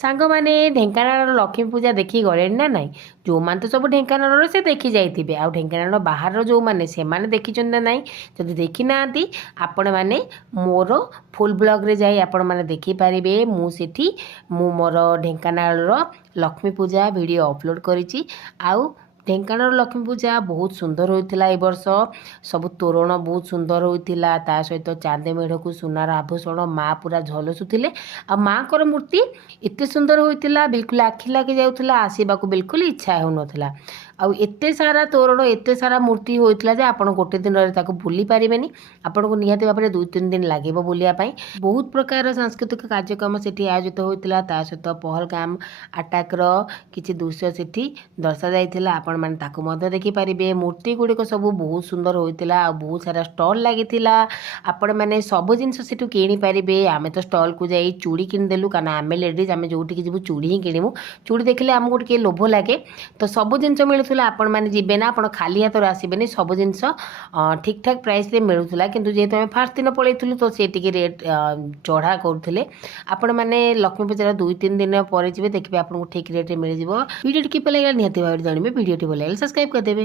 ସାଙ୍ଗମାନେ ଢେଙ୍କାନାଳର ଲକ୍ଷ୍ମୀ ପୂଜା ଦେଖି ଗଲେଣି ନା ନାହିଁ? ଯେଉଁମାନେ ତ ସବୁ ଢେଙ୍କାନାଳର ସେ ଦେଖି ଯାଇଥିବେ, ଆଉ ଢେଙ୍କାନାଳ ବାହାରର ଯେଉଁମାନେ ସେମାନେ ଦେଖିଛନ୍ତି ନା ନାହିଁ? ଯଦି ଦେଖିନାହାନ୍ତି ଆପଣମାନେ ମୋର ଫୁଲ୍ ବ୍ଲଗ୍ରେ ଯାଇ ଆପଣମାନେ ଦେଖିପାରିବେ। ମୁଁ ମୋର ଢେଙ୍କାନାଳର ଲକ୍ଷ୍ମୀ ପୂଜା ଭିଡ଼ିଓ ଅପଲୋଡ଼ କରିଛି। ଆଉ ଢେଙ୍କାନାଳ ଲକ୍ଷ୍ମୀ ପୂଜା ବହୁତ ସୁନ୍ଦର ହୋଇଥିଲା। ଏ ବର୍ଷ ସବୁ ତୋରଣ ବହୁତ ସୁନ୍ଦର ହୋଇଥିଲା, ତା ସହିତ ଚାନ୍ଦି ମେଢ଼କୁ ସୁନାର ଆଭୂଷଣ ମା' ପୁରା ଝଲସୁଥିଲେ। ଆଉ ମା'ଙ୍କର ମୂର୍ତ୍ତି ଏତେ ସୁନ୍ଦର ହୋଇଥିଲା, ବିଲକୁଲ ଆଖି ଲାଗି ଯାଉଥିଲା, ଆସିବାକୁ ବିଲକୁଲ ଇଚ୍ଛା ହେଉନଥିଲା। ଆଉ ଏତେ ସାରା ତୋରଣ, ଏତେ ସାରା ମୂର୍ତ୍ତି ହୋଇଥିଲା ଯେ ଆପଣ ଗୋଟେ ଦିନରେ ତାକୁ ବୁଲି ପାରିବେନି। ଆପଣଙ୍କୁ ନିହାତି ଭାବରେ 2-3 ଦିନ ଲାଗିବ ବୁଲିବା ପାଇଁ। ବହୁତ ପ୍ରକାର ସାଂସ୍କୃତିକ କାର୍ଯ୍ୟକ୍ରମ ସେଠି ଆୟୋଜିତ ହୋଇଥିଲା, ତା ସହିତ ପହଲଗାମ ଆଟାକର କିଛି ଦୃଶ୍ୟ ସେଠି ଦର୍ଶାଯାଇଥିଲା। ଆପଣମାନେ ତାକୁ ମଧ୍ୟ ଦେଖିପାରିବେ। ମୂର୍ତ୍ତି ଗୁଡ଼ିକ ସବୁ ବହୁତ ସୁନ୍ଦର ହୋଇଥିଲା, ଆଉ ବହୁତ ସାରା ଷ୍ଟଲ୍ ଲାଗିଥିଲା। ଆପଣମାନେ ସବୁ ଜିନିଷ ସେଠୁ କିଣିପାରିବେ। ଆମେ ତ ଷ୍ଟଲ୍କୁ ଯାଇ ଚୁଡ଼ି କିଣିଦେଲୁ, କାରଣ ଆମେ ଲେଡ଼ିଜ୍, ଆମେ ଯେଉଁଠିକି ଯିବୁ ଚୁଡ଼ି ହିଁ କିଣିବୁ। ଚୁଡ଼ି ଦେଖିଲେ ଆମକୁ ଟିକେ ଲୋଭ ଲାଗେ, ତ ସବୁ ଜିନିଷ ମିଳୁଥିଲା। ଆପଣମାନେ ଯିବେ ନା, ଆପଣ ଖାଲି ହାତରେ ଆସିବେନି। ସବୁ ଜିନିଷ ଠିକ୍ ଠାକ୍ ପ୍ରାଇସ୍ରେ ମିଳୁଥିଲା, କିନ୍ତୁ ଯେହେତୁ ଆମେ ଫାର୍ଷ୍ଟ ଦିନ ପଳେଇଥିଲୁ ତ ସେ ଟିକେ ରେଟ୍ ଚଢ଼ା କରୁଥିଲେ। ଆପଣମାନେ ଲକ୍ଷ୍ମୀ ପୂଜାର 2-3 ଦିନ ପରେ ଯିବେ, ଦେଖିବେ ଆପଣଙ୍କୁ ଠିକ୍ ରେଟ୍ରେ ମିଳିଯିବ। ଭିଡ଼ିଓଟି କିପରି ଲାଗିଲା ନିହାତି ଭାବରେ ଜାଣିବେ। ଭିଡ଼ିଓଟି ଭଲ ଲାଗିଲେ ସବସ୍କ୍ରାଇବ୍ କରିଦେବେ।